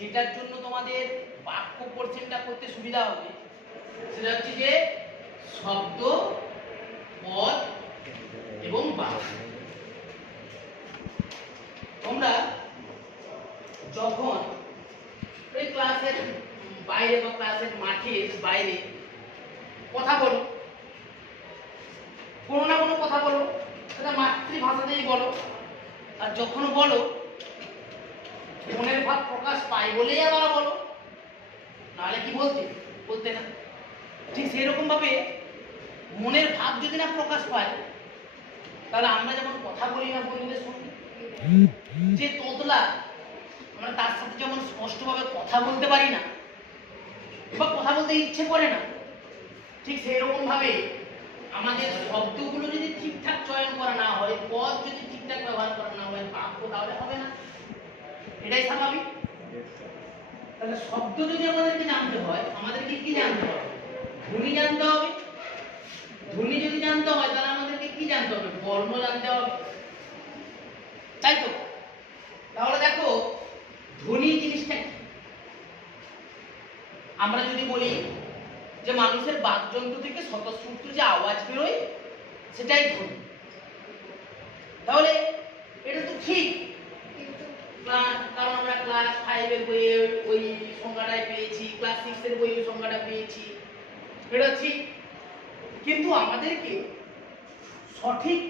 যেটার জন্য তোমাদের বাক্য পোর্শনটা করতে সুবিধা হবে সেটা হচ্ছে যে শব্দ, পদ এবং বাক্য। তোমরা যখন এই ক্লাসের বাইরে বা ক্লাসের মাঠে বাইরে কথা বলো, কোনো না কোনো কথা বলো, সেটা মাতৃভাষাতেই বলো, আর যখন বলো মনের ভাব প্রকাশ পায় বলেই আবার বলো, নাহলে কি বলতে না। ঠিক সেই রকম ভাবে মনের ভাব যদি না প্রকাশ পায়, তাহলে আমরা যেমন কথা বলি না বন্ধুদের সঙ্গে, যে তোতলা আমরা তার সাথে যেমন স্পষ্টভাবে কথা বলতে পারি না বা কথা বলতে ইচ্ছে করে না, ঠিক সেই রকম ভাবে আমাদের শব্দগুলো যদি ঠিকঠাক চয়ন করা না হয়, পদ যদি ঠিকঠাক ব্যবহার করা না হয়, বাক্য তাহলে হবে না। এটাই স্বাভাবিক। তাহলে শব্দ যদি আমাদেরকে জানতে হয়, আমাদেরকে কি জানতে হবে? ধ্বনি জানতে হবে। ধ্বনি যদি জানতে হয় তাহলে আমাদেরকে কি জানতে হবে? বর্ণ জানতে হবে, তাই তো? তাহলে দেখো ধ্বনি জিনিসটা কি? আমরা যদি বলি যে মানুষের বাকযন্ত্র থেকে স্বতঃস্ফূর্ত যে আওয়াজ বেরোয় সেটাই ধ্বনি, তাহলে এটা তো ঠিক, কারণ আমরা ক্লাস 5 এর বইয়ে ওই সংজ্ঞাটাই পেয়েছি, ক্লাস 6 এর বইয়ে সংজ্ঞাটা পেয়েছি, এটা ঠিক। কিন্তু আমাদেরকে সঠিক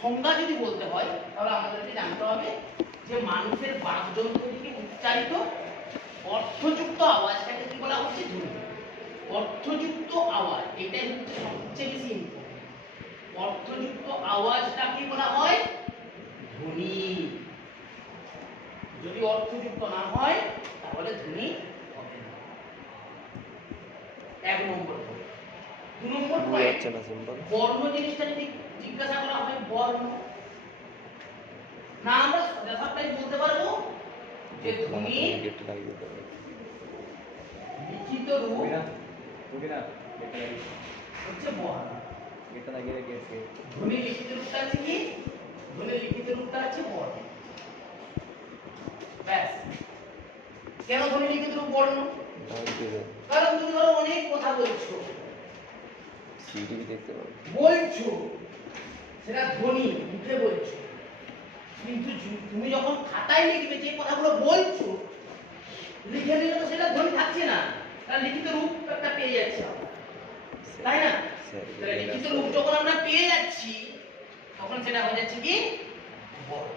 সংজ্ঞা যদি বলতে হয় তাহলে আমাদেরকে জানতে হবে যে মানুষের বাকযন্ত্র থেকে উচ্চারিত অর্থযুক্ত আওয়াজটাকে কি বলা হচ্ছে? ধ্বনি। অর্থযুক্ত আওয়াজ, এটাই হচ্ছে সবচেয়ে বেশি ইম্পর্টেন্ট। অর্থযুক্ত আওয়াজটাকে বলা হয় ধ্বনি। যদি অর্থযুক্ত না হয় তাহলে ধ্বনি হবে না। 1 নম্বর। 2 নম্বর পয়েন্ট, বর্ণ জিনিসটা যদি জিজ্ঞাসা করা হয়, বর্ণ না আমরা সোজাসাপটাই বলতে পারবো যে ধ্বনি লিখিত রূপ হচ্ছে বর্ণ। ধ্বনি লিখিত রূপটা আছে কি? ধ্বনি লিখিত রূপটা আছে বর্ণ। ব্যাস। কেন ধ্বনি লিখিত রূপ বর্ণ? কারণ তুমি ধরো অনেক কথা বলছো, সেটা ধ্বনি মুখে বলছো, কিন্তু তুমি যখন খাতায় লিখবে যে কথাগুলো বলছো, লিখে নিলে তো সেটা ধ্বনি থাকছে না, তার লিখিত রূপ একটা পেয়ে যাচ্ছে, তাই না? তাহলে লিখিত রূপ যখন আমরা পেয়ে যাচ্ছি তখন সেটা হয়ে যাচ্ছে কি? বর্ণ।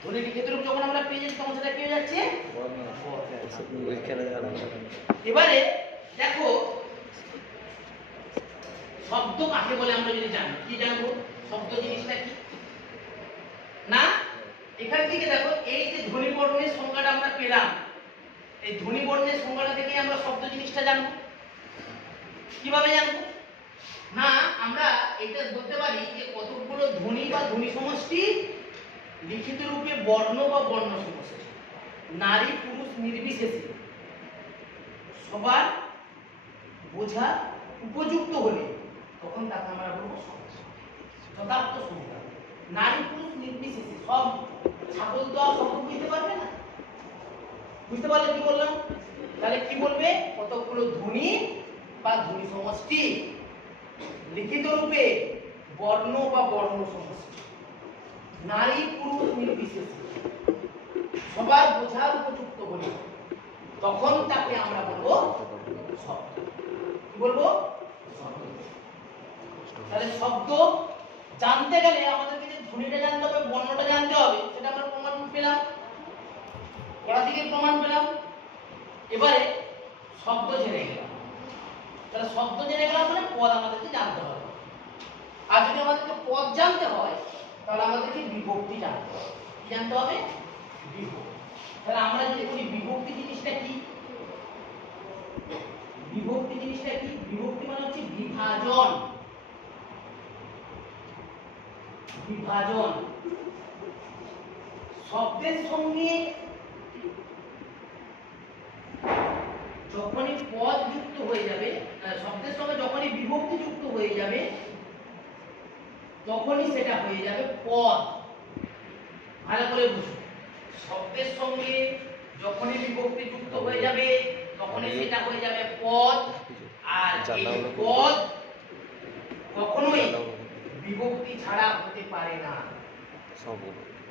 ধ্বনি লিখিত রূপ যখন আমরা পেয়ে যাচ্ছি তখন সেটা পেয়ে যাচ্ছে বর্ণ। এবারে দেখো শব্দ কাকে বলে আমরা যদি জানি, কি জানবো? শব্দ জিনিসটা কি না, এখান থেকে দেখো এই যে ধ্বনি বর্ণের সংজ্ঞাটা আমরা পেলাম, এই ধ্বনি বর্ণের সংজ্ঞাটা থেকে আমরা শব্দ জিনিসটা জানবো। কিভাবে জানবো? না আমরা এটা বলতে পারি যে কতগুলো ধ্বনি বা ধ্বনি সমষ্টি লিখিত রূপে বর্ণ বা বর্ণ সমষ্টি, নারী পুরুষ নির্বিশেষে সবার বোঝা উপযুক্ত হলে তখন তাকে আমরা বলবো যথার্থ সংজ্ঞা। নারী পুরুষ নির্বিশেষে সব ছাগল তো আর সব বুঝতে পারবে না, বুঝতে পারলে কি বললাম? তাহলে কি বলবে? কতগুলো ধ্বনি বা ধ্বনি সমষ্টি লিখিত রূপে বর্ণ বা বর্ণ সমষ্টি, নারী পুরুষ নির্বিশেষে সবার বোঝার উপযুক্ত হলে তখন তাকে আমরা বলবো শব্দ। কি বলবো? শব্দ। তাহলে শব্দ জানতে গেলে আমাদেরকে যে ধ্বনিটা জানতে হবে, বর্ণটা জানতে হবে, সেটা আমরা প্রমাণ পেলাম, পড়া থেকে প্রমাণ পেলাম। এবারে শব্দ জেনে গেলাম, তাহলে শব্দ জেনে গেলাম মানে পদ আমাদেরকে জানতে হবে। আর যদি আমাদেরকে পদ জানতে হয় তাহলে আমাদেরকে বিভক্তি জানতে হবে। কি জানতে হবে? বিভক্তি। তাহলে আমরা যদি বলি বিভক্তি জিনিসটা কি? বিভক্তি জিনিসটা কি? বিভক্তি মানে হচ্ছে বিভাজন। বিভাজন শব্দের সঙ্গে যখনই পদ যুক্ত হয়ে যাবে, শব্দের সঙ্গে যখনই বিভক্তি যুক্ত হয়ে যাবে তখনই সেটা হয়ে যাবে পদ। ভালো করে বুঝুন, শব্দের সঙ্গে যখনই বিভক্তি যুক্ত হয়ে যাবে তখনই সেটা হয়ে যাবে পদ। আর এই পদ কখনোই বিভক্তি ছাড়া হতে পারে না,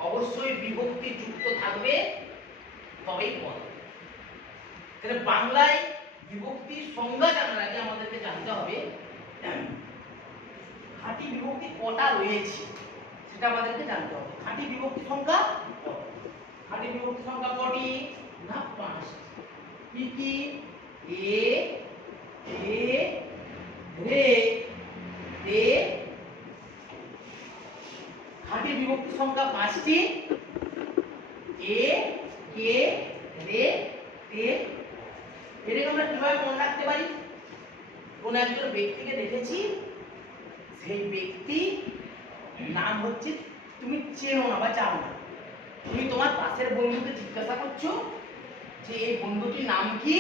অবশ্যই বিভক্তি যুক্ত থাকবে তবেই পদ। তাহলে বাংলায় বিভক্তির সংজ্ঞা জানার আগে আমাদেরকে জানতে হবে খাঁটি বিভক্তি কটা রয়েছে সেটা আমাদেরকে জানতে হবে। খাঁটি বিভক্তি সংখ্যা খাঁটি বিভক্তি সংখ্যা কটি না 5টি। কি কি? এ এ রে তে। খাঁটি বিভক্তি সংখ্যা 5টি। এ কে রে তে। এটাকে আমরা কিভাবে মনে রাখতে পারি? কোন একজন ব্যক্তিকে দেখেছি, সেই ব্যক্তি নাম হচ্ছে, তুমি চেনো না বা জানো না, তুমি তোমার পাশের বন্ধুকে জিজ্ঞাসা করছো যে এই বন্ধুটির নাম কি,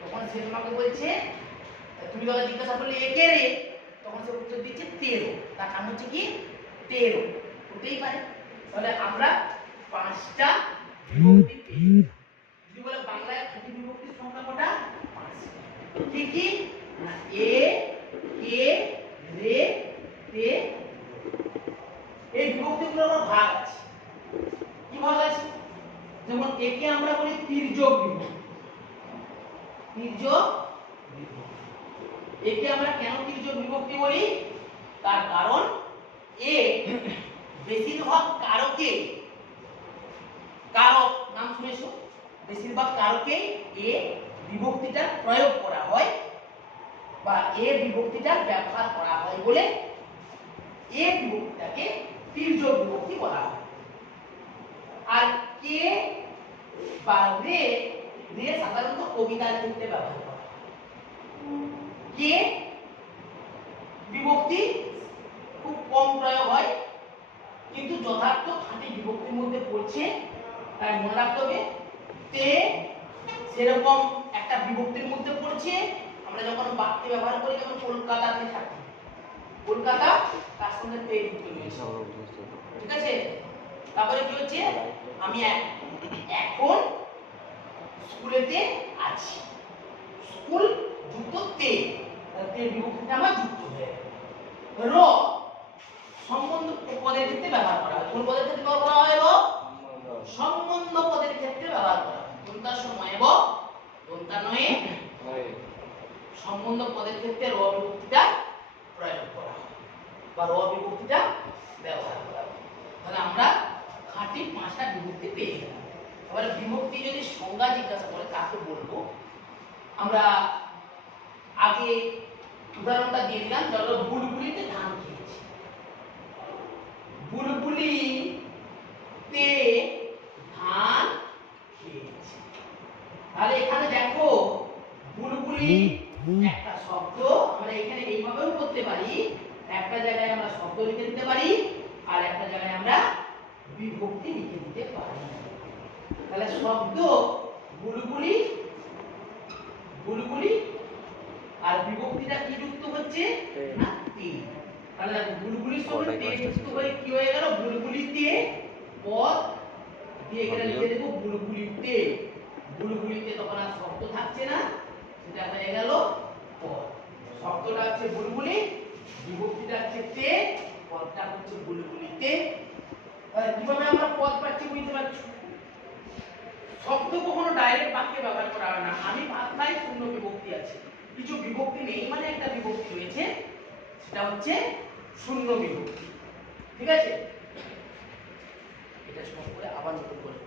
তখন সে তোমাকে বলছে, তুমি তাকে জিজ্ঞাসা করলে একে রে, তখন সে উত্তর দিচ্ছে তেরো, তার নাম হচ্ছে কি তেরো। হতেই পারে। তাহলে আমরা 5টা বিভক্তি পেয়েছি। যদি বলে বাংলায় খাঁটি বিভক্তির সংখ্যা কটা? 5টা। কি কি? না এ কে রে তে। এই বিভক্তিগুলো আবার ভাগ আছে। কি ভাগ আছে? যেমন একে আমরা বলি তির্যক বিভক্তি। তির্যক বিভক্তি। একে আমরা কেন তির্যক বিভক্তি বলি? তার কারণ এ বেশিরভাগ কারকে, কারক নাম শুনেছো, বেশিরভাগ কারকে এ বিভক্তিটার প্রয়োগ করা হয় বা এ বিভক্তিটার ব্যবহার করা হয় বলে এ বিভক্তিটাকে তির্যক বিভক্তি বলা হয়। আর কে বা রে রে সাধারণত কবিতার ক্ষেত্রে ব্যবহার করা হয়। কে বিভক্তি খুব কম প্রয়োগ হয়, কিন্তু যথার্থ খাঁটি বিভক্তির মধ্যে পড়ছে, তাই মনে রাখতে হবে। তে সেরকম একটা বিভক্তির মধ্যে পড়ছে। আমরা যখন বাক্যে ব্যবহার করি, যেমন কলকাতাতে থাকি, কলকাতা তার সঙ্গে তে যুক্ত রয়েছে, ঠিক আছে। তারপরে কি হচ্ছে? আমি এখন স্কুলেতে আছি, স্কুল যুক্ত তে, তে বিভক্তিটা আমার যুক্ত হয়ে গেল। র সম্বন্ধ পদের ক্ষেত্রে ব্যবহার করা হয়। কোন পদের ক্ষেত্রে ব্যবহার করা হয়? র সম্বন্ধ পদের ক্ষেত্রে ব্যবহার করা হয়। দন্তার সময় এবং দন্তানয়ে সম্বন্ধ পদের ক্ষেত্রে র বিভক্তিটা প্রয়োগ করা হয় বা র বিভক্তিটা ব্যবহার করা হয়। তাহলে আমরা খাঁটি 5টা বিভক্তি পেয়ে গেলাম। এবার বিভক্তি যদি সংজ্ঞা জিজ্ঞাসা করে তাকে বলবো। আমরা আগে উদাহরণটা দিয়ে দিলাম, ধরো বুলবুলিতে ধান খেয়েছে, বুলবুলিতে ধান খেয়েছে। তাহলে এখানে দেখো বুলবুলি একটা শব্দ, আমরা এখানে এইভাবেও করতে পারি, একটা জায়গায় আমরা শব্দ লিখে দিতে পারি আর একটা জায়গায় আমরা বিভক্তি লিখে দিতে পারি। তাহলে শব্দ বুলবুলি, বুলবুলি, আর বিভক্তিটা কি যুক্ত হচ্ছে না তে। তাহলে দেখো বুলবুলির সঙ্গে তে যুক্ত হয়ে কি হয়ে গেল? বুলবুলিতে পদ দিয়ে এখানে লিখে দেব বুলবুলিতে। বুলবুলিতে তখন আর শব্দ থাকছে না, সেটা হয়ে গেল পদ। শব্দটা হচ্ছে বুলবুলি, বিভক্তিটা হচ্ছে তে, পদটা হচ্ছে বুলবুলিতে। তাহলে কিভাবে আমরা পদ পাচ্ছি বুঝতে পারছো? শব্দ কখনো ডাইরেক্ট বাক্যে ব্যবহার করা হয় না। আমি ভাত খাই, শূন্য বিভক্তি আছে। কিছু বিভক্তি নেই মানে একটা বিভক্তি রয়েছে, সেটা হচ্ছে শূন্য বিভক্তি, ঠিক আছে। এটা সব করে আবার নতুন করে